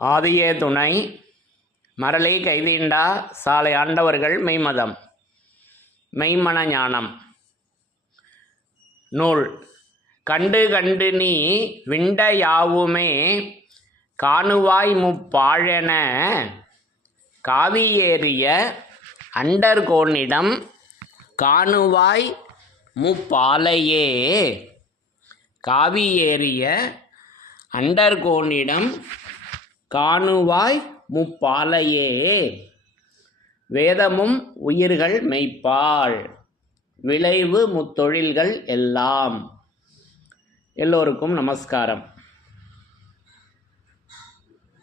ஆதியே துணை மரளி கைதீண்டா சாலை ஆண்டவர்கள் மெய்மதம் மெய்மன ஞானம். நூல் கண்டு கண்டு நீ விண்ட யாவுமே காணுவாய் முப்பாழென காவியேறிய அண்டர்கோனிடம் காணுவாய் முப்பாலையே. காவியேறிய அண்டர்கோனிடம் காணுவாய் முப்பாலையே. வேதமும் உயிர்கள் மெய்ப்பால் விளைவு முத்தொழில்கள் எல்லாம். எல்லோருக்கும் நமஸ்காரம்.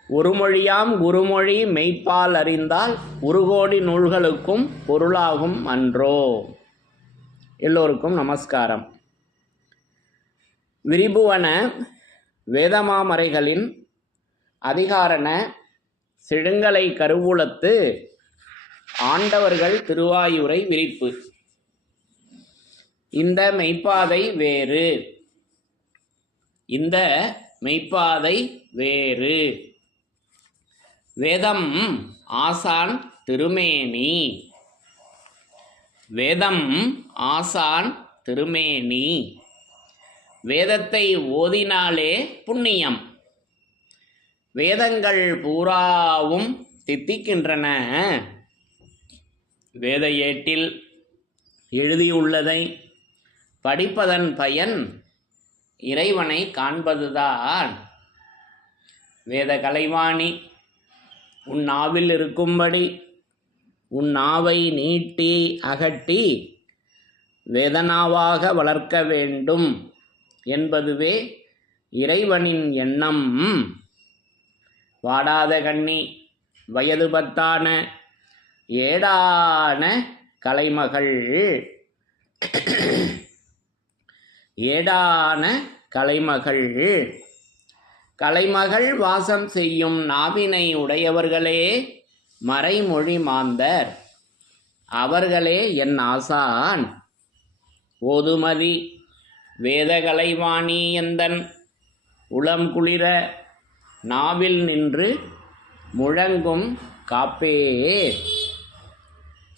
ஒருமொழியாம் குருமொழி மெய்ப்பால் அறிந்தால் உருகோடி நூல்களுக்கும் பொருளாகும் அன்றோ. எல்லோருக்கும் நமஸ்காரம். விரிபுவன வேதமாமறைகளின் அதிகாரண செழுங்கலை கருவூலத்து ஆண்டவர்கள் திருவாயூரை விரிப்பு. இந்த மெய்ப்பாதை வேறு. இந்த மெய்ப்பாதை வேறு. வேதம் ஆசான் திருமேனி. வேதம் ஆசான் திருமேனி. வேதத்தை ஓதினாலே புண்ணியம். வேதங்கள் பூராவும் தித்திக்கின்றன. வேத ஏட்டில் எழுதியுள்ளதை படிப்பதன் பயன் இறைவனை காண்பதுதான். வேத கலைவாணி உன் நாவில் இருக்கும்படி உன் நாவை நீட்டி அகட்டி வேதனாவாக வளர்க்க வேண்டும் என்பதுவே இறைவனின் எண்ணம். வாடாத கண்ணி வயது பத்தான ஏடான கலைமகள். ஏடான கலைமகள். கலைமகள் வாசம் செய்யும் நாவினை உடையவர்களே மறைமொழி மாந்தர். அவர்களே என் ஆசான். ஓதுமதி வேதகலைவாணி எந்தன் உளம் குளிர நாவில் நின்று முழங்கும் காப்பே.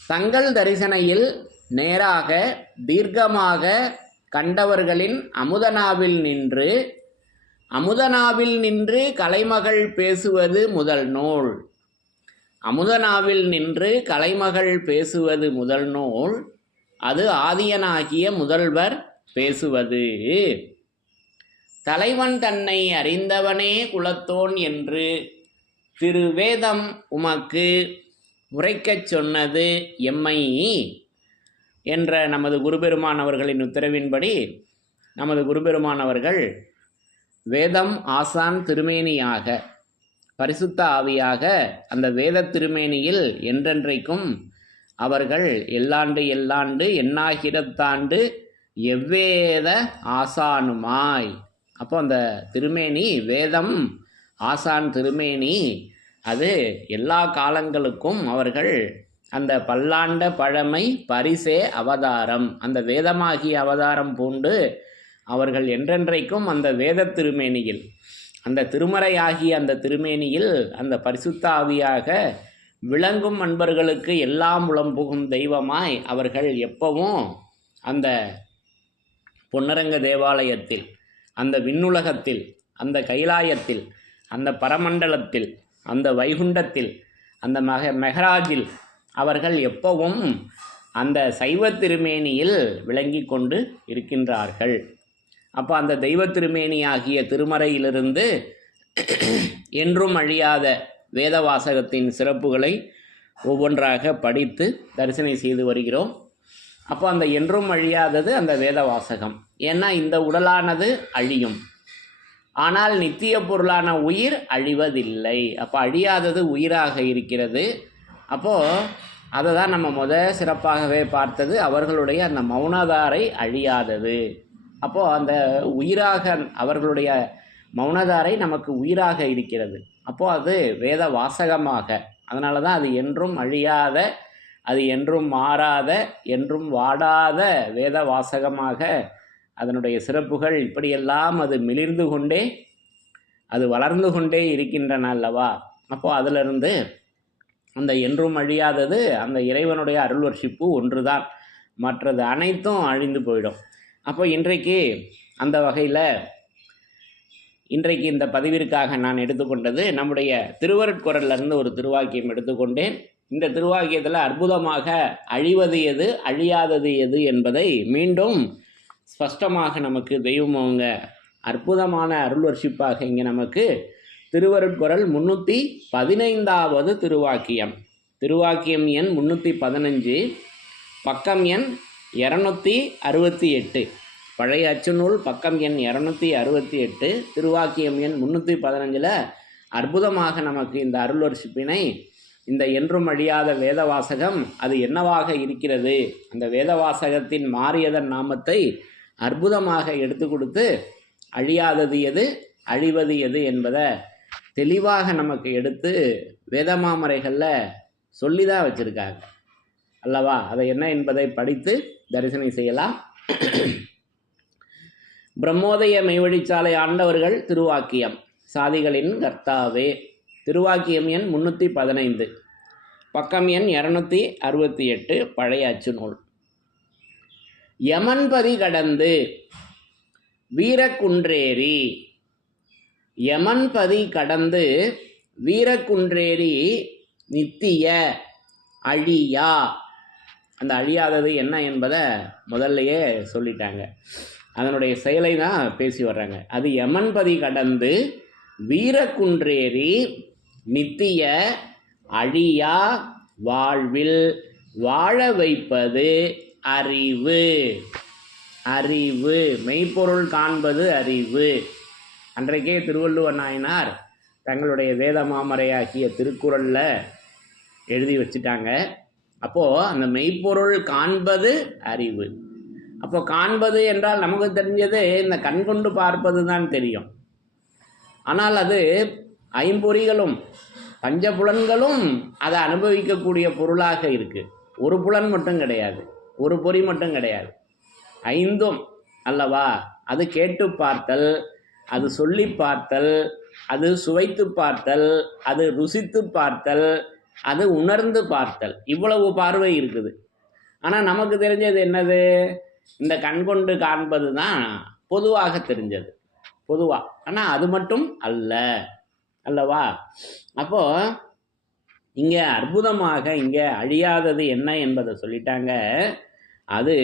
தங்கள் தரிசனையில் நேராக தீர்க்கமாக கண்டவர்களின் அமுதனாவில் நின்று அமுதனாவில் நின்று கலைமகள் பேசுவது முதல் நூல். அமுதனாவில் நின்று கலைமகள் பேசுவது முதல் நூல். அது ஆதியனாகிய முதல்வர் பேசுவது. தலைவன் தன்னை அறிந்தவனே குலத்தோன் என்று திருவேதம் உமக்கு உரைக்கச் சொன்னது எம்மை? என்ற நமது குருபெருமான் அவர்களின் உத்தரவின்படி நமது குருபெருமான் அவர்கள் வேதம் ஆசான் திருமேனியாக பரிசுத்த ஆவியாக அந்த வேத திருமேனியில் என்றென்றைக்கும் அவர்கள் எல்லாண்டு எல்லாண்டு எண்ணாயிரத்தாண்டு எவ்வேத ஆசானுமாய் அப்போ அந்த திருமேனி வேதம் ஆசான் திருமேனி அது எல்லா காலங்களுக்கும் அவர்கள் அந்த பல்லாண்ட பழமை பரிசே அவதாரம். அந்த வேதமாகிய அவதாரம் பூண்டு அவர்கள் என்றென்றைக்கும் அந்த வேத திருமேனியில் அந்த திருமறையாகிய அந்த திருமேனியில் அந்த பரிசுத்தாவியாக விளங்கும் அன்பர்களுக்கு எல்லாம் உளம் புகும் தெய்வமாய் அவர்கள் எப்பவும் அந்த பொன்னரங்க தேவாலயத்தில் அந்த விண்ணுலகத்தில் அந்த கைலாயத்தில் அந்த பரமண்டலத்தில் அந்த வைகுண்டத்தில் அந்த மக மெஹராஜில் அவர்கள் எப்பவும் அந்த சைவ திருமேனியில் விளங்கி கொண்டு இருக்கின்றார்கள். அப்போ அந்த தெய்வ திருமேனி ஆகிய திருமறையிலிருந்து என்றும் அழியாத வேத வாசகத்தின் சிறப்புகளை ஒவ்வொன்றாக படித்து தரிசனை செய்து வருகிறோம். அப்போ அந்த என்றும் அழியாதது அந்த வேத வாசகம் ஏன்னா இந்த உடலானது அழியும். ஆனால் நித்திய பொருளான உயிர் அழிவதில்லை. அப்போ அழியாதது உயிராக இருக்கிறது. அப்போது அதை தான் நம்ம முத சிறப்பாகவே பார்த்தது. அவர்களுடைய அந்த மௌனதாரை அழியாதது. அப்போது அந்த உயிராக அவர்களுடைய மௌனதாரை நமக்கு உயிராக இருக்கிறது. அப்போது அது வேத வாசகமாக அதனால தான் அது என்றும் அழியாத அது என்றும் மாறாத என்றும் வாடாத வேத வாசகமாக அதனுடைய சிறப்புகள் இப்படியெல்லாம் அது மிளிர்ந்து கொண்டே அது வளர்ந்து கொண்டே இருக்கின்றன அல்லவா? அப்போ அதிலிருந்து அந்த என்றும் அழியாதது அந்த இறைவனுடைய அருள் வர்ஷிப்பு ஒன்று தான் மற்றது அனைத்தும் அழிந்து போயிடும். அப்போ இன்றைக்கு அந்த வகையில் இன்றைக்கு இந்த பதிவிற்காக நான் எடுத்துக்கொண்டது நம்முடைய திருவருட்குரல்ல இருந்து ஒரு திருவாக்கியம் எடுத்துக்கொண்டேன். இந்த திருவாக்கியத்தில் அற்புதமாக அழிவது எது அழியாதது எது என்பதை மீண்டும் ஸ்பஷ்டமாக நமக்கு தெய்வம் அவங்க அற்புதமான அருள் வர்ஷிப்பாக இங்கே நமக்கு திருவருட்குரல் முன்னூற்றி பதினைந்தாவது திருவாக்கியம். திருவாக்கியம் எண் முந்நூற்றி பதினஞ்சு பக்கம் எண் இரநூத்தி அறுபத்தி எட்டு. பழைய அச்சுநூல் பக்கம் எண் இரநூத்தி அறுபத்தி எட்டு திருவாக்கியம் எண் முந்நூற்றி பதினஞ்சில் அற்புதமாக நமக்கு இந்த அருள் வர்ஷிப்பினை இந்த என்றும் அழியாத வேதவாசகம் அது என்னவாக இருக்கிறது? அந்த வேதவாசகத்தின் மாறியதன் நாமத்தை அற்புதமாக எடுத்து கொடுத்து அழியாதது எது? அழிவது எது என்பதை தெளிவாக நமக்கு எடுத்து வேதமாமரைகளில் சொல்லி தான் வச்சுருக்காங்க. அல்லவா? அதை என்ன என்பதை படித்து தரிசனம் செய்யலாம். பிரம்மோதய மெய்வழிச்சாலை ஆண்டவர்கள் திருவாக்கியம். சாதிகளின் கர்த்தாவே. திருவாக்கியம் எண் முந்நூற்றி பதினைந்து. பக்கம் எண் இரநூத்தி அறுபத்தி எட்டு பழைய அச்சு நூல் யமன்பதி கடந்து வீரக்குன்றேரி யமன்பதி கடந்து வீரக்குன்றேரி நித்திய அழியா. அந்த அழியாதது என்ன என்பதை முதல்லையே சொல்லிட்டாங்க. அதனுடைய செயலை தான் பேசி வர்றாங்க. அது யமன்பதி கடந்து வீரக்குன்றேறி நித்திய அழியா வாழ்வில் வாழ வைப்பது அறிவு. அறிவு. மெய்ப்பொருள் காண்பது அறிவு. அன்றைக்கே திருவள்ளுவர் நாயனார் தங்களுடைய வேத மாமரையாகிய திருக்குறளில் எழுதி வச்சுட்டாங்க. அப்போது அந்த மெய்ப்பொருள் காண்பது அறிவு. அப்போ காண்பது என்றால் நமக்கு தெரிஞ்சது இந்த கண் கொண்டு பார்ப்பது தான் தெரியும். ஆனால் அது ஐம்பொறிகளும் பஞ்சபுலன்களும் அதை அனுபவிக்கக்கூடிய பொருளாக இருக்குது ஒரு புலன் மட்டும் கிடையாது. ஒரு பொறி மட்டும் கிடையாது. ஐந்தும் அல்லவா? அது கேட்டு பார்த்தல் அது சொல்லி பார்த்தல் அது சுவைத்து பார்த்தல் அது ருசித்து பார்த்தல் அது உணர்ந்து பார்த்தல். இவ்வளவு பார்வை இருக்குது. ஆனால் நமக்கு தெரிஞ்சது என்னது? இந்த கண் கொண்டு காண்பது தான் பொதுவாக தெரிஞ்சது. பொதுவாக ஆனால் அது மட்டும் அல்ல. அல்லவா? அப்போது இங்கே அற்புதமாக இங்கே அழியாதது என்ன என்பதை சொல்லிட்டாங்க. அது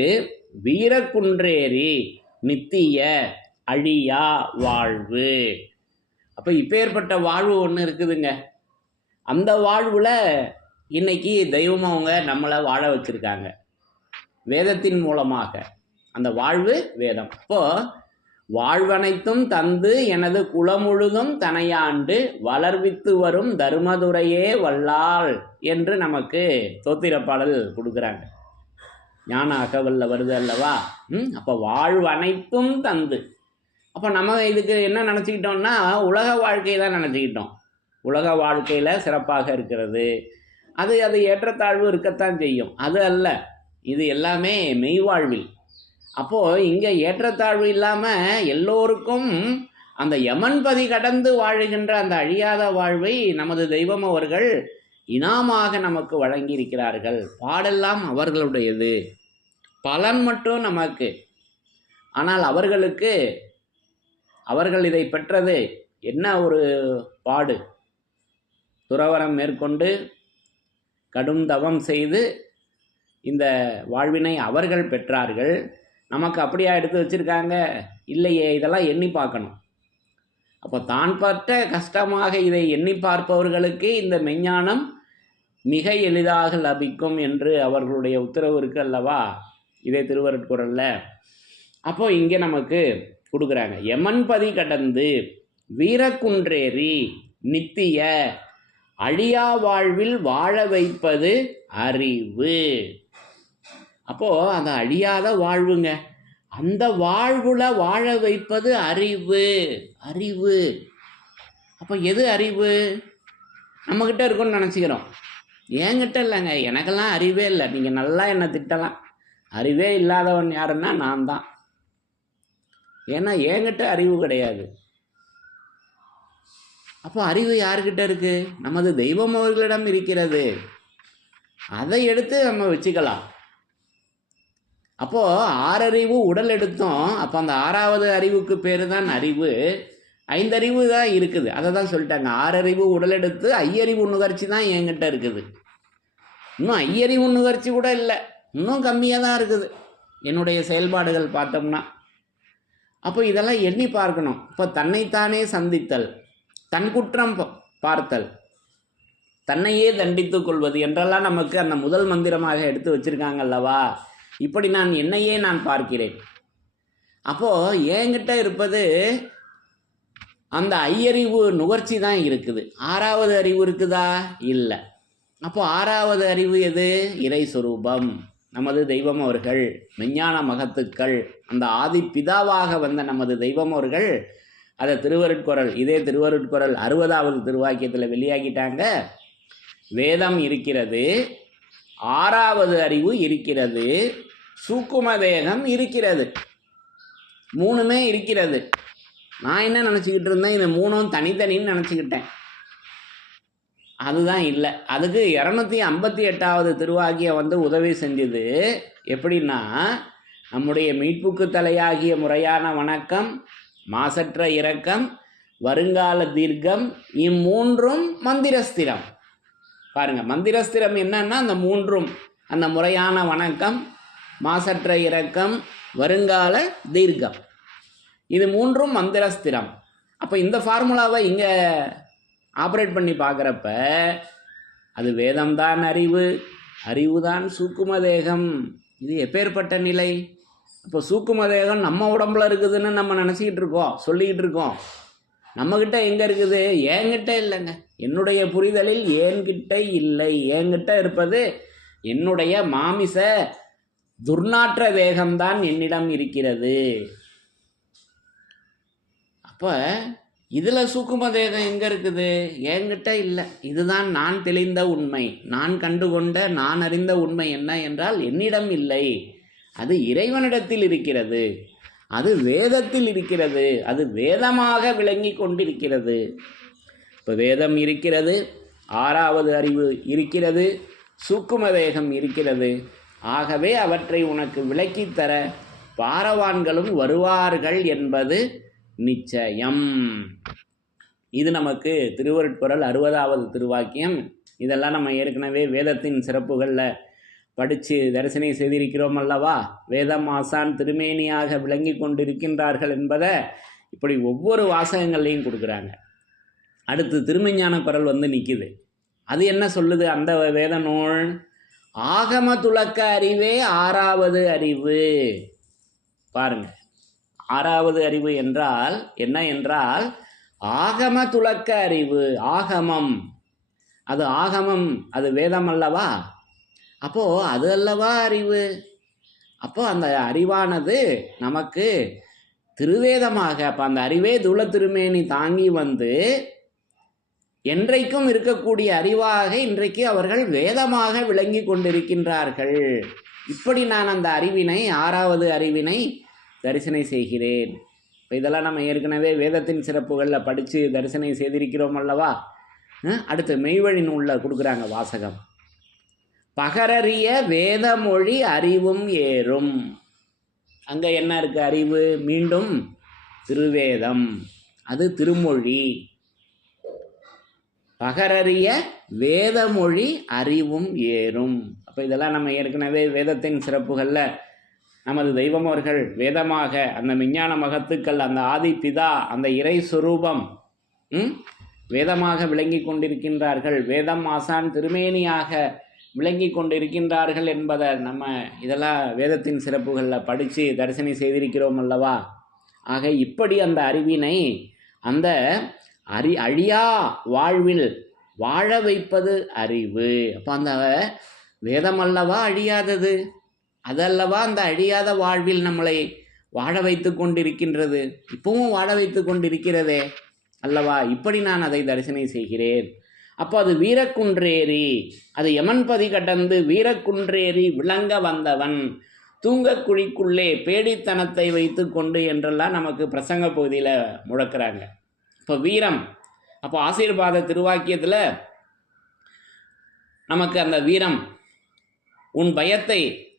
வீரக்குன்றேறி நித்திய அழியா வாழ்வு. அப்போ இப்பேற்பட்ட வாழ்வு ஒன்று இருக்குதுங்க. அந்த வாழ்வில் இன்னைக்கு தெய்வம் அவங்க நம்மளை வாழ வச்சுருக்காங்க. வேதத்தின் மூலமாக. அந்த வாழ்வு வேதம். அப்போ வாழ்வனைத்தும் தந்து எனது குலமுழுதும் தனையாண்டு வளர்வித்து வரும் தர்மதுரையே வல்லாள் என்று நமக்கு தோத்திர பாடல் கொடுக்குறாங்க. ஞான அகவல்ல வருது அல்லவா? ம் அப்போ வாழ்வு அனைத்தும் தந்து. அப்போ நம்ம இதுக்கு என்ன நினச்சிக்கிட்டோம்னா உலக வாழ்க்கையை தான் நினச்சிக்கிட்டோம். உலக வாழ்க்கையில் சிறப்பாக இருக்கிறது. அது அது ஏற்றத்தாழ்வு இருக்கத்தான் செய்யும். அது அல்ல. இது எல்லாமே மெய்வாழ்வில். அப்போது இங்கே ஏற்றத்தாழ்வு இல்லாமல் எல்லோருக்கும் அந்த யமன்பதி கடந்து வாழுகின்ற அந்த அழியாத வாழ்வை நமது தெய்வம் அவர்கள் இனாமாக நமக்கு வழங்கியிருக்கிறார்கள். பாடெல்லாம் அவர்களுடையது. பலன் மட்டும் நமக்கு. ஆனால் அவர்களுக்கு அவர்கள் இதை பெற்றது என்ன ஒரு பாடு? துறவரம் மேற்கொண்டு கடும் தவம் செய்து இந்த வாழ்வினை அவர்கள் பெற்றார்கள். நமக்கு அப்படியா எடுத்து வச்சுருக்காங்க? இல்லையே இதெல்லாம் எண்ணி பார்க்கணும். அப்போ தான் பட்ட கஷ்டமாக இதை எண்ணி பார்ப்பவர்களுக்கு இந்த மெஞ்ஞானம் மிக எளிதாக லபிக்கும் என்று அவர்களுடைய உத்தரவு இருக்கு அல்லவா? இதே திருவருட்குறளில் அப்போ இங்கே நமக்கு கொடுக்குறாங்க எமன்பதி கடந்து வீரக்குன்றேறி நித்திய அழியா வாழ்வில் வாழ வைப்பது அறிவு. அப்போது அந்த அழியாத வாழ்வுங்க. அந்த வாழ்வுல வாழ வைப்பது அறிவு அறிவு. அப்போ எது அறிவு? நம்மக்கிட்ட இருக்கும்னு நினச்சிக்கிறோம். என்கிட்ட இல்லைங்க. எனக்கெல்லாம் அறிவே இல்லை. நீங்கள் நல்லா என்னை திட்டலாம். அறிவே இல்லாதவன் யாருன்னா நான் தான். ஏன்னா என்கிட்ட அறிவு கிடையாது. அப்போ அறிவு யார்கிட்ட இருக்குது நமது தெய்வம் அவர்களிடம் இருக்கிறது. அதை எடுத்து நம்ம வச்சுக்கலாம். அப்போது ஆறறிவு உடல் எடுத்தோம். அப்போ அந்த ஆறாவது அறிவுக்கு பேர் தான் அறிவு. ஐந்தறிவு தான் இருக்குது. அதை தான் சொல்லிட்டாங்க. ஆறறிவு உடல் எடுத்து ஐயறிவு நுகர்ச்சி தான் என்கிட்ட இருக்குது. இன்னும் ஐயறிவு நுகர்ச்சி கூட இல்லை. இன்னும் கம்மியாக தான் இருக்குது. என்னுடைய செயல்பாடுகள் பார்த்தோம்னா. அப்போ இதெல்லாம் எண்ணி பார்க்கணும். இப்போ தன்னைத்தானே சந்தித்தல். தன் குற்றம் பார்த்தல். தன்னையே தண்டித்துக் கொள்வது என்றெல்லாம் நமக்கு அந்த முதல் மந்திரமாக எடுத்து வச்சிருக்காங்க அல்லவா? இப்படி நான் என்னையே நான் பார்க்கிறேன். அப்போது என்கிட்ட இருப்பது அந்த ஐயறிவு நுகர்ச்சி தான் இருக்குது. ஆறாவது அறிவு இருக்குதா? இல்லை. அப்போது ஆறாவது அறிவு எது? இறை சுரூபம் நமது தெய்வம் அவர்கள் விஞ்ஞான மகத்துக்கள் அந்த ஆதி பிதாவாக வந்த நமது தெய்வம் அவர்கள் அதை திருவருட்குரல் இதே திருவருட்குரல் அறுபதாவது திருவாக்கியத்தில் வெளியாகிட்டாங்க. வேதம் இருக்கிறது ஆறாவது அறிவு இருக்கிறது சூக்கும தேகம் இருக்கிறது. மூணுமே இருக்கிறது. நான் என்ன நினச்சிக்கிட்டு இருந்தேன்? இது மூணும் தனித்தனின்னு நினச்சிக்கிட்டேன். அதுதான் இல்லை. அதுக்கு இரநூத்தி ஐம்பத்தி எட்டாவது திருவாகியம் வந்து உதவி செஞ்சது எப்படின்னா நம்முடைய மீட்புக்கு தலையாகிய முறையான வணக்கம் மாசற்ற இரக்கம் வருங்கால தீர்க்கம் இம்மூன்றும் மந்திரஸ்திரம். பாருங்கள் மந்திரஸ்திரம் என்னன்னா அந்த மூன்றும் அந்த முறையான வணக்கம் மாசற்ற இரக்கம் வருங்கால தீர்க்கம். இது மூன்றும் மந்திரஸ்திரம். அப்போ இந்த ஃபார்முலாவை இங்கே ஆப்ரேட் பண்ணி பார்க்குறப்ப அது வேதம்தான் அறிவு அறிவுதான் சூக்கும தேகம் இது எப்பேற்பட்ட நிலை? அப்போ சூக்கும தேகம் நம்ம உடம்புல இருக்குதுன்னு நம்ம நினச்சிக்கிட்டு இருக்கோம் சொல்லிக்கிட்டு இருக்கோம். நம்மக்கிட்ட எங்கே இருக்குது? என்கிட்ட இல்லைங்க. என்னுடைய புரிதலில் என்கிட்ட இல்லை. என்கிட்ட இருப்பது என்னுடைய மாமிச துர்நாற்ற வேகம்தான் என்னிடம் இருக்கிறது. அப்போ இதில் சூக்கும வேகம் எங்கே இருக்குது? என்கிட்ட இல்லை. இதுதான் நான் தெளிந்த உண்மை. நான் கண்டுகொண்ட நான் அறிந்த உண்மை என்ன என்றால் என்னிடம் இல்லை. அது இறைவனிடத்தில் இருக்கிறது. அது வேதத்தில் இருக்கிறது. அது வேதமாக விளங்கி கொண்டிருக்கிறது. இப்போ வேதம் இருக்கிறது ஆறாவது அறிவு இருக்கிறது சூக்கும வேகம் இருக்கிறது. ஆகவே அவற்றை உனக்கு விளக்கித்தர பாரவான்களும் வருவார்கள் என்பது நிச்சயம். இது நமக்கு திருவருட்குரல் அறுபதாவது திருவாக்கியம். இதெல்லாம் நம்ம ஏற்கனவே வேதத்தின் சிறப்புகளில் படித்து தரிசனை செய்திருக்கிறோம் அல்லவா? வேதம் ஆசான் திருமேனியாக விளங்கி கொண்டிருக்கின்றார்கள் என்பதை இப்படி ஒவ்வொரு வாசகங்கள்லையும் கொடுக்குறாங்க. அடுத்து திருமஞான குரல் வந்து நிற்கிது அது என்ன சொல்லுது? அந்த வேத நூல் ஆகம துலக்க அறிவே ஆறாவது அறிவு. பாருங்க. ஆறாவது அறிவு என்றால் என்ன என்றால் ஆகம துலக்க அறிவு ஆகமம். அது ஆகமம் அது வேதம் அல்லவா? அப்போ அது அல்லவா அறிவு? அப்போ அந்த அறிவானது நமக்கு திருவேதமாக அப்போ அந்த அறிவே துள திருமேனி தாங்கி வந்து என்றைக்கும் இருக்கக்கூடிய அறிவாக இன்றைக்கு அவர்கள் வேதமாக விளங்கி கொண்டிருக்கின்றார்கள். இப்படி நான் அந்த அறிவினை ஆறாவது அறிவினை தரிசனை செய்கிறேன். இப்போ இதெல்லாம் நம்ம ஏற்கனவே வேதத்தின் சிறப்புகளில் படித்து தரிசனை செய்திருக்கிறோம் அல்லவா? அடுத்து மெய்வழி நூலில் கொடுக்குறாங்க வாசகம். பகரறிய வேதமொழி அறிவும் ஏறும். அங்கே என்ன இருக்குது அறிவு? மீண்டும் திருவேதம். அது திருமொழி. பகரறிய வேதமொழி அறிவும் ஏறும். அப்போ இதெல்லாம் நம்ம ஏற்கனவே வேதத்தின் சிறப்புகளில் நமது தெய்வம் அவர்கள் வேதமாக அந்த விஞ்ஞான மகத்துக்கள் அந்த ஆதி பிதா அந்த இறை சுரூபம் ம், வேதமாக விளங்கி கொண்டிருக்கின்றார்கள். வேதம் ஆசான் திருமேனியாக விளங்கி கொண்டிருக்கின்றார்கள் என்பதை நம்ம இதெல்லாம் வேதத்தின் சிறப்புகளில் படித்து தரிசனம் செய்திருக்கிறோம் அல்லவா? ஆக இப்படி அந்த அறிவினை அந்த அறி அழியா வாழ்வில் வாழ வைப்பது அறிவு. அப்போ அந்த வேதம் அல்லவா அழியாதது? அதல்லவா அந்த அழியாத வாழ்வில் நம்மளை வாழ வைத்து கொண்டிருக்கின்றது? இப்பவும் வாழ வைத்து கொண்டிருக்கிறதே அல்லவா? இப்படி நான் அதை தரிசனை செய்கிறேன். அப்போ அது வீரக்குன்றேறி அது யமன்பதி கடந்து வீரக்குன்றேறி விளங்க வந்தவன் தூங்க குழிக்குள்ளே பேடித்தனத்தை வைத்து கொண்டு என்றெல்லாம் நமக்கு பிரசங்க பகுதியில் முழக்கிறாங்க. இப்போ வீரம். அப்போ ஆசீர்வாத திருவாக்கியத்தில் நமக்கு அந்த வீரம் உன் பயத்தை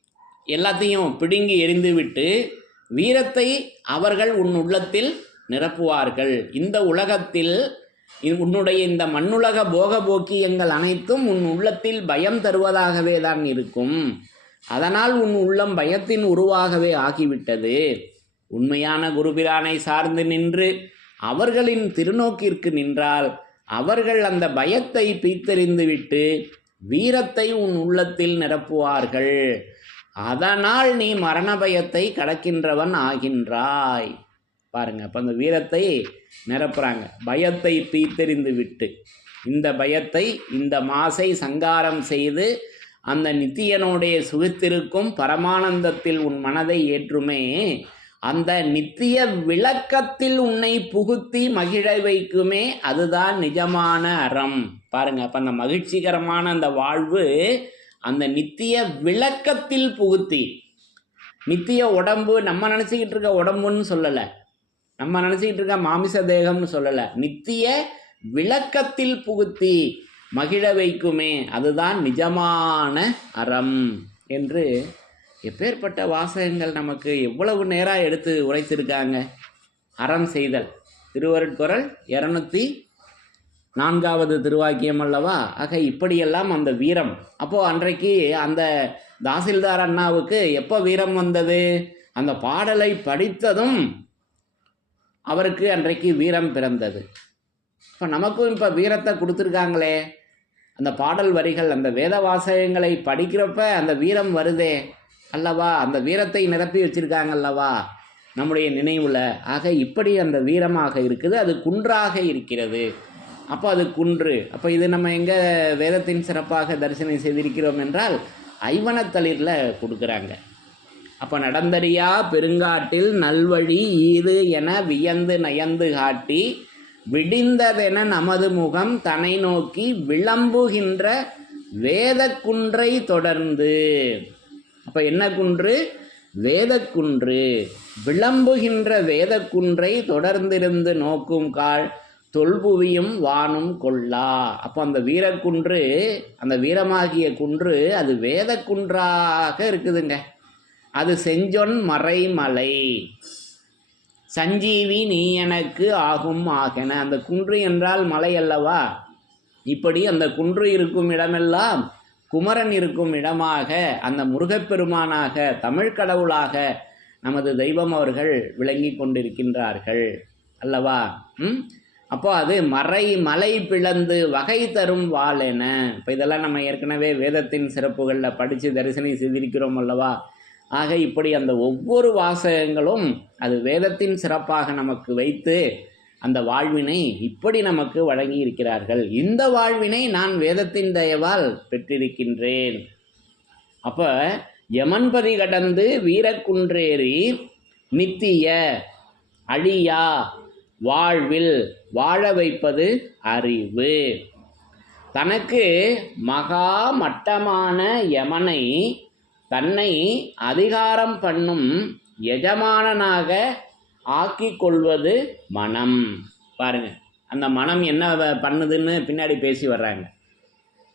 எல்லாத்தையும் பிடுங்கி எறிந்துவிட்டு வீரத்தை அவர்கள் உன் உள்ளத்தில் நிரப்புவார்கள். இந்த உலகத்தில் இ- உன்னுடைய இந்த மண்ணுலக போக போக்கியங்கள் அனைத்தும் உன் உள்ளத்தில் பயம் தருவதாகவே தான் இருக்கும். அதனால் உன் உள்ளம் பயத்தின் உருவாகவே ஆகிவிட்டது. உண்மையான குருபிரானை சார்ந்து நின்று அவர்களின் திருநோக்கிற்கு நின்றால் அவர்கள் அந்த பயத்தை பீத்தறிந்துவிட்டு வீரத்தை உன் உள்ளத்தில் நிரப்புவார்கள். அதனால் நீ மரண பயத்தை கடக்கின்றவன் ஆகின்றாய். பாருங்க அப்போ அந்த வீரத்தை நிரப்புறாங்க. பயத்தை பீத்தறிந்து விட்டு இந்த பயத்தை இந்த மாசை சங்காரம் செய்து அந்த நித்தியனுடைய சுகித்திருக்கும் பரமானந்தத்தில் உன் மனதை ஏற்றுமே. அந்த நித்திய விளக்கத்தில் உன்னை புகுத்தி மகிழ வைக்குமே அதுதான் நிஜமான அறம். பாருங்க அப்ப அந்த மகிழ்ச்சிகரமான அந்த வாழ்வு அந்த நித்திய விளக்கத்தில் புகுத்தி. நித்திய உடம்பு நம்ம நினச்சிக்கிட்டு இருக்க உடம்புன்னு சொல்லலை. நம்ம நினச்சிக்கிட்டு இருக்க மாமிச தேகம்னு சொல்லலை. நித்திய விளக்கத்தில் புகுத்தி மகிழ வைக்குமே அதுதான் நிஜமான அறம் என்று எப்பேற்பட்ட வாசகங்கள் நமக்கு எவ்வளவு நேரம் எடுத்து உரைத்திருக்காங்க? அறம் செய்தல். திருவருட்குறள் இரநூத்தி நான்காவது திருவாக்கியம் அல்லவா? ஆக இப்படியெல்லாம் அந்த வீரம். அப்போது அன்றைக்கு அந்த தாசில்தார் அண்ணாவுக்கு எப்போ வீரம் வந்தது? அந்த பாடலை படித்ததும் அவருக்கு அன்றைக்கு வீரம் பிறந்தது. இப்போ நமக்கும் இப்போ வீரத்தை கொடுத்துருக்காங்களே. அந்த பாடல் வரிகள் அந்த வேத வாசகங்களை படிக்கிறப்ப அந்த வீரம் வருதே. அல்லவா? அந்த வீரத்தை நிரப்பி வச்சிருக்காங்க அல்லவா நம்முடைய நினைவில். ஆக இப்படி அந்த வீரமாக இருக்குது. அது குன்றாக இருக்கிறது. அப்போ அது குன்று. அப்போ இது நம்ம எங்கே வேதத்தின் சிறப்பாக தரிசனம் செய்திருக்கிறோம் என்றால் ஐவனத்தளிரில் கொடுக்குறாங்க. அப்போ நடந்தறியா பெருங்காட்டில் நல்வழி ஈது என வியந்து நயந்து காட்டி விடிந்ததென நமது முகம் தனை நோக்கி விளம்புகின்ற வேத குன்றை தொடர்ந்து. அப்போ என்ன குன்று? வேதக்குன்று. விளம்புகின்ற வேதக்குன்றை தொடர்ந்திருந்து நோக்கும் கால் தொல்புவியும் வானும் கொள்ளா. அப்போ அந்த வீரக்குன்று அந்த வீரமாகிய குன்று அது வேதக்குன்றாக இருக்குதுங்க. அது செஞ்சொன் மறைமலை. சஞ்சீவி நீ எனக்கு ஆகும் ஆகென. அந்த குன்று என்றால் மலை அல்லவா? இப்படி அந்த குன்று இருக்கும் இடமெல்லாம் குமரன் இருக்கும் இடமாக அந்த முருகப்பெருமானாக தமிழ் கடவுளாக நமது தெய்வம் அவர்கள் விளங்கி கொண்டிருக்கின்றார்கள். அல்லவா? ம்? அப்போ அது மறை மலை பிளந்து வகை தரும் வாளென இப்போ இதெல்லாம் நம்ம ஏற்கனவே வேதத்தின் சிறப்புகளில் படித்து தரிசனம் செய்திருக்கிறோம் அல்லவா? ஆக இப்படி அந்த ஒவ்வொரு வாசகங்களும் அது வேதத்தின் சிறப்பாக நமக்கு வைத்து அந்த வாழ்வினை இப்படி நமக்கு வழங்கி இருக்கிறார்கள் இந்த வாழ்வினை நான் வேதத்தின் தயவால் பெற்றிருக்கின்றேன். அப்போ யமன்பதி கடந்து வீரக்குன்றேறி நித்திய அழியா வாழ்வில் வாழ வைப்பது அறிவு. தனக்கு மகா மட்டமான யமனை தன்னை அதிகாரம் பண்ணும் எஜமானனாக ஆக்கி கொள்வது மனம். பாருங்க. அந்த மனம் என்ன பண்ணுதுன்னு பின்னாடி பேசி வர்றாங்க.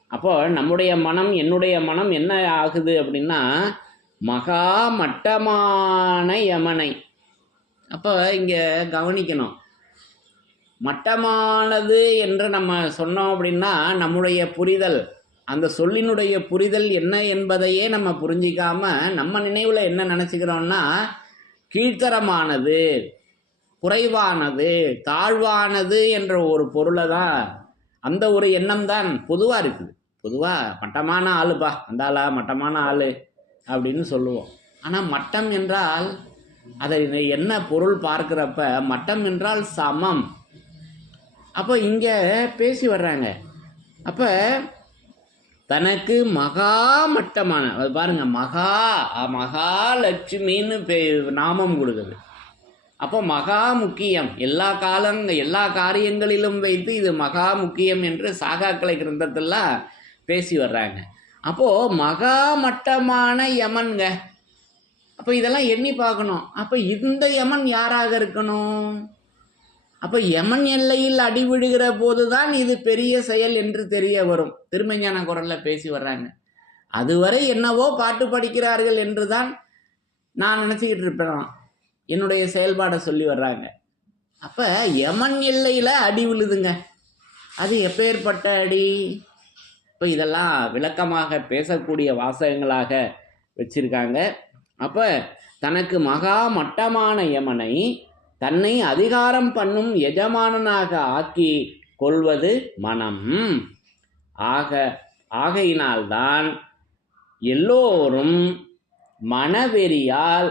அப்போ நம்முடைய மனம் என்னுடைய மனம் என்ன ஆகுது அப்படின்னா மகா மட்டமான யமனை. அப்போ இங்கே கவனிக்கணும். மட்டமானது என்று நம்ம சொன்னோம் அப்படின்னா நம்முடைய புரிதல் அந்த சொல்லினுடைய புரிதல் என்ன என்பதையே நம்ம புரிஞ்சிக்காம நம்ம நினைவில் என்ன நினச்சிக்கிறோம்னா கீழ்த்தரமானது குறைவானது தாழ்வானது என்ற ஒரு பொருளை தான் அந்த ஒரு எண்ணம் தான் பொதுவாக இருக்குது. பொதுவாக மட்டமான ஆளுப்பா அந்த ஆளா மட்டமான ஆள் அப்படின்னு சொல்லுவோம். ஆனால் மட்டம் என்றால் அதை என்ன பொருள் பார்க்குறப்ப மட்டம் என்றால் சமம். அப்போ இங்கே பேசி வர்றாங்க. அப்போ தனக்கு மகா மட்டமான அது பாருங்க மகா மகாலட்சுமின்னு பே நாமம் கொடுக்குது. அப்போ மகா முக்கியம். எல்லா காலங்க எல்லா காரியங்களிலும் வைத்து இது மகா முக்கியம் என்று சாகாக்களை கிரந்தத்தெல்லாம் பேசி வர்றாங்க. அப்போது மகா மட்டமான யமன்க அப்போ இதெல்லாம் எண்ணி பார்க்கணும். அப்போ இந்த யமன் யாராக இருக்கணும்? அப்போ யமன் எல்லையில் அடிவிடுகிற போதுதான் இது பெரிய செயல் என்று தெரிய வரும். திருமஞான குரலில் பேசி வர்றாங்க. அதுவரை என்னவோ பாட்டு படிக்கிறார்கள் என்று தான் நான் நினச்சிக்கிட்டு இருப்பேன். என்னுடைய செயல்பாடை சொல்லி வர்றாங்க. அப்போ யமன் எல்லையில் அடி விழுதுங்க. அது எப்பேற்பட்ட அடி? இப்போ இதெல்லாம் விளக்கமாக பேசக்கூடிய வாசகங்களாக வச்சிருக்காங்க. அப்போ தனக்கு மகா மட்டமான யமனை தன்னை அதிகாரம் பண்ணும் எஜமானனாக ஆக்கி கொள்வது மனம். ஆக ஆகையினால்தான் எல்லோரும் மனவெறியால்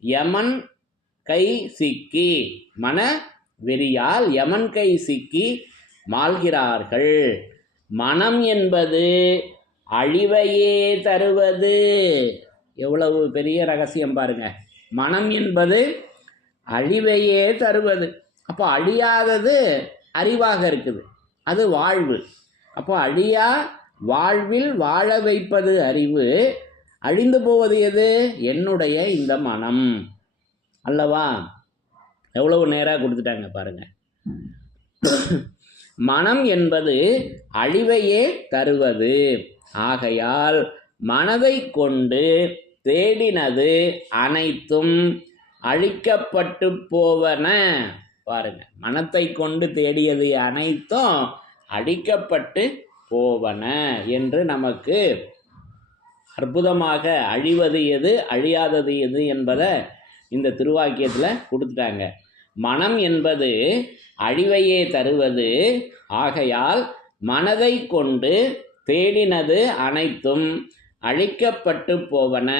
யமன் கை சிக்கி மன வெறியால் யமன் கை சிக்கி மாள்கிறார்கள். மனம் என்பது அழிவையே தருவது. எவ்வளவு பெரிய ரகசியம் பாருங்க. மனம் என்பது அழிவையே தருவது. அப்போ அழியாதது அறிவாக இருக்குது. அது வாழ்வு. அப்போ அழியா வாழ்வில் வாழ வைப்பது அறிவு. அழிந்து போவது எது? என்னுடைய இந்த மனம். அல்லவா? எவ்வளவு நேராக கொடுத்துட்டாங்க பாருங்க. மனம் என்பது அழிவையே தருவது. ஆகையால் மனதை கொண்டு தேடினது அனைத்தும் அழிக்கப்பட்டு போவன. பாருங்க மனத்தை கொண்டு தேடியது அனைத்தும் அழிக்கப்பட்டு போவன என்று நமக்கு அற்புதமாக அழிவது எது அழியாதது எது என்பதை இந்த திருவாக்கியத்தில் கொடுத்துட்டாங்க. மனம் என்பது அழிவையே தருவது. ஆகையால் மனதை கொண்டு தேடினது அனைத்தும் அழிக்கப்பட்டு போவன.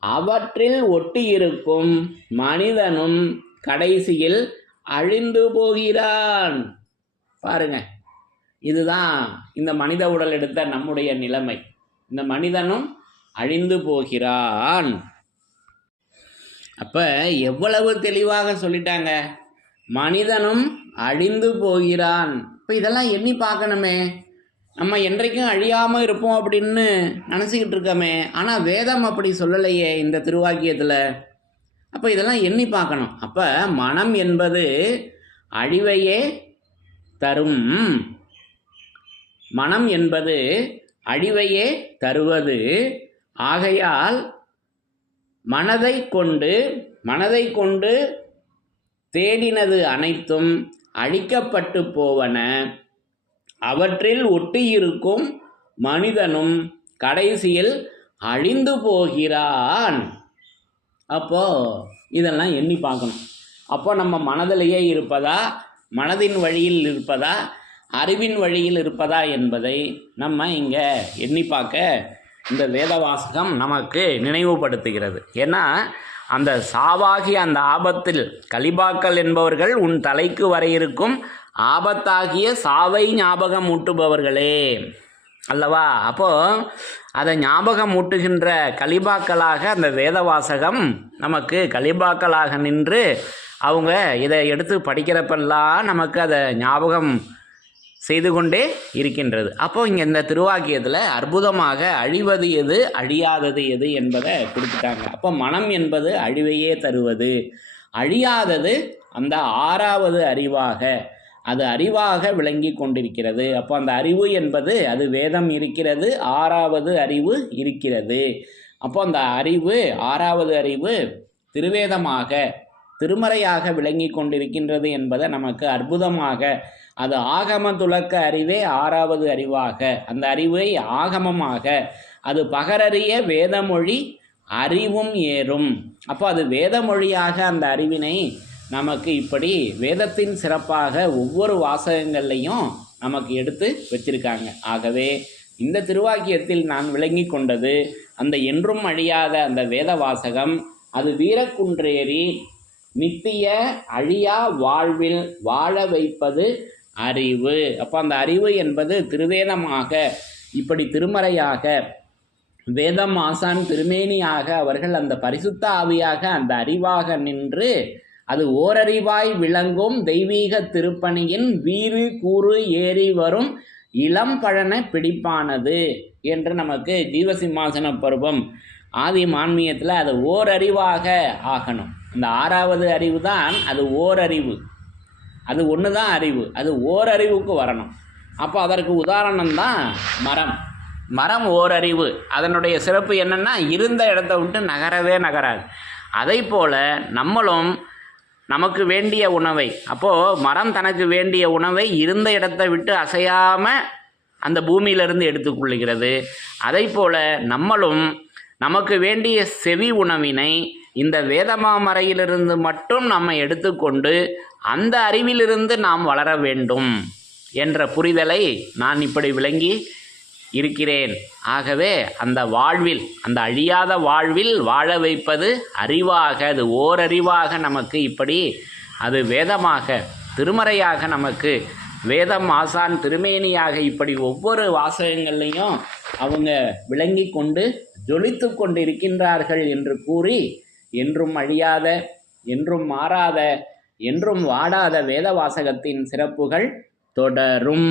அவற்றில் ஒட்டியிருக்கும் மனிதனும் கடைசியில் அழிந்து போகிறான். பாருங்க. இதுதான் இந்த மனித உடல் எடுத்த நம்முடைய நிலைமை. இந்த மனிதனும் அழிந்து போகிறான். அப்ப எவ்வளவு தெளிவாக சொல்லிட்டாங்க? மனிதனும் அழிந்து போகிறான். இப்போ இதெல்லாம் எண்ணி பார்க்கணுமே. நம்ம என்றைக்கும் அழியாமல் இருப்போம் அப்படின்னு நினச்சிக்கிட்டு இருக்கோமே. ஆனால் வேதம் அப்படி சொல்லலையே இந்த திருவாக்கியத்தில். அப்போ இதெல்லாம் எண்ணி பார்க்கணும். அப்போ மனம் என்பது அழிவையே தரும். மனம் என்பது அழிவையே தருவது. ஆகையால் மனதை கொண்டு மனதை கொண்டு தேடினது அனைத்தும் அழிக்கப்பட்டு போவன. அவற்றில் ஒட்டியிருக்கும் மனிதனும் கடைசியில் அழிந்து போகிறான். அப்போ இதெல்லாம் எண்ணி பார்க்கணும். அப்போ நம்ம மனதிலேயே இருப்பதா? மனதின் வழியில் இருப்பதா? அறிவின் வழியில் இருப்பதா என்பதை நம்ம இங்கே எண்ணி பார்க்க இந்த வேதவாசகம் நமக்கு நினைவுபடுத்துகிறது. ஏன்னா அந்த சாவாகி அந்த ஆபத்தில் கலிபாக்கள் என்பவர்கள் உன் தலைக்கு வர இருக்கும் ஆபத்தாகிய சாவை ஞாபகம் ஊட்டுபவர்களே அல்லவா? அப்போ அதை ஞாபகம் ஊட்டுகின்ற கலிபாக்களாக அந்த வேதவாசகம் நமக்கு கலிபாக்களாக நின்று அவங்க இதை எடுத்து படிக்கிறப்பெல்லாம் நமக்கு அதை ஞாபகம் செய்து கொண்டே இருக்கின்றது. அப்போ இங்கே இந்த திருவாக்கியத்தில் அற்புதமாக அழிவது எது அழியாதது எது என்பதை கொடுத்துட்டாங்க அப்போ மனம் என்பது அழிவையே தருவது. அழியாதது அந்த ஆறாவது அறிவாக. அது அறிவாக விளங்கி கொண்டிருக்கிறது. அப்போ அந்த அறிவு என்பது அது வேதம் இருக்கிறது ஆறாவது அறிவு இருக்கிறது. அப்போ அந்த அறிவு ஆறாவது அறிவு திருவேதமாக திருமறையாக விளங்கி கொண்டிருக்கின்றது என்பதை நமக்கு அற்புதமாக அது ஆகம துலக்க அறிவே ஆறாவது அறிவாக அந்த அறிவை ஆகமமாக அது பகரறிய வேதமொழி அறிவும் ஏறும். அப்போ அது வேதமொழியாக அந்த அறிவினை நமக்கு இப்படி வேதத்தின் சிறப்பாக ஒவ்வொரு வாசகங்கள்லையும் நமக்கு எடுத்து வச்சிருக்காங்க. ஆகவே இந்த திருவாக்கியத்தில் நான் விளங்கி கொண்டது அந்த என்றும் அழியாத அந்த வேத வாசகம் அது வீரக்குன்றேறி நித்திய அழியா வாழ்வில் வாழ வைப்பது அறிவு. அப்போ அந்த அறிவு என்பது திருவேதமாக இப்படி திருமறையாக வேதம் ஆசான் திருமேனியாக அவர்கள் அந்த பரிசுத்த ஆவியாக அந்த அறிவாக நின்று அது ஓரறிவாய் விளங்கும் தெய்வீக திருப்பணியின் வீறு கூறு ஏறி வரும் இளம் பழன பிடிப்பானது என்று நமக்கு ஜீவசிம்மாசன பருவம். ஆதி மான்மியத்தில் அது ஓரறிவாக ஆகணும். அந்த ஆறாவது அறிவு தான் அது ஓரறிவு. அது ஒன்று தான் அறிவு. அது ஓரறிவுக்கு வரணும். அப்போ அதற்கு உதாரணம் தான் மரம். மரம் ஓரறிவு. அதனுடைய சிறப்பு என்னென்னா இருந்த இடத்த விட்டு நகரவே நகராது. அதை போல் நம்மளும் நமக்கு வேண்டிய உணவை. அப்போது மரம் தனக்கு வேண்டிய உணவை இருந்த இடத்தை விட்டு அசையாமல் அந்த பூமியிலிருந்து எடுத்துக்கொள்கிறது அதை போல் நம்மளும் நமக்கு வேண்டிய செவி உணவினை இந்த வேதமாமறையிலிருந்து மட்டும் நம்ம எடுத்துக்கொண்டு அந்த அறிவிலிருந்து நாம் வளர வேண்டும் என்ற புரிதலை நான் இப்படி விளங்கி இருக்கிறேன். ஆகவே அந்த வாழ்வில் அந்த அழியாத வாழ்வில் வாழ வைப்பது அறிவாக அது ஓரறிவாக நமக்கு இப்படி அது வேதமாக திருமறையாக நமக்கு வேதம் ஆசான் திருமேனியாக இப்படி ஒவ்வொரு வாசகங்கள்லையும் அவங்க விளங்கி கொண்டு ஜொலித்து கொண்டிருக்கின்றார்கள் என்று கூறி என்றும் அழியாத என்றும் மாறாத என்றும் வாடாத வேத வாசகத்தின் சிறப்புகள் தொடரும்.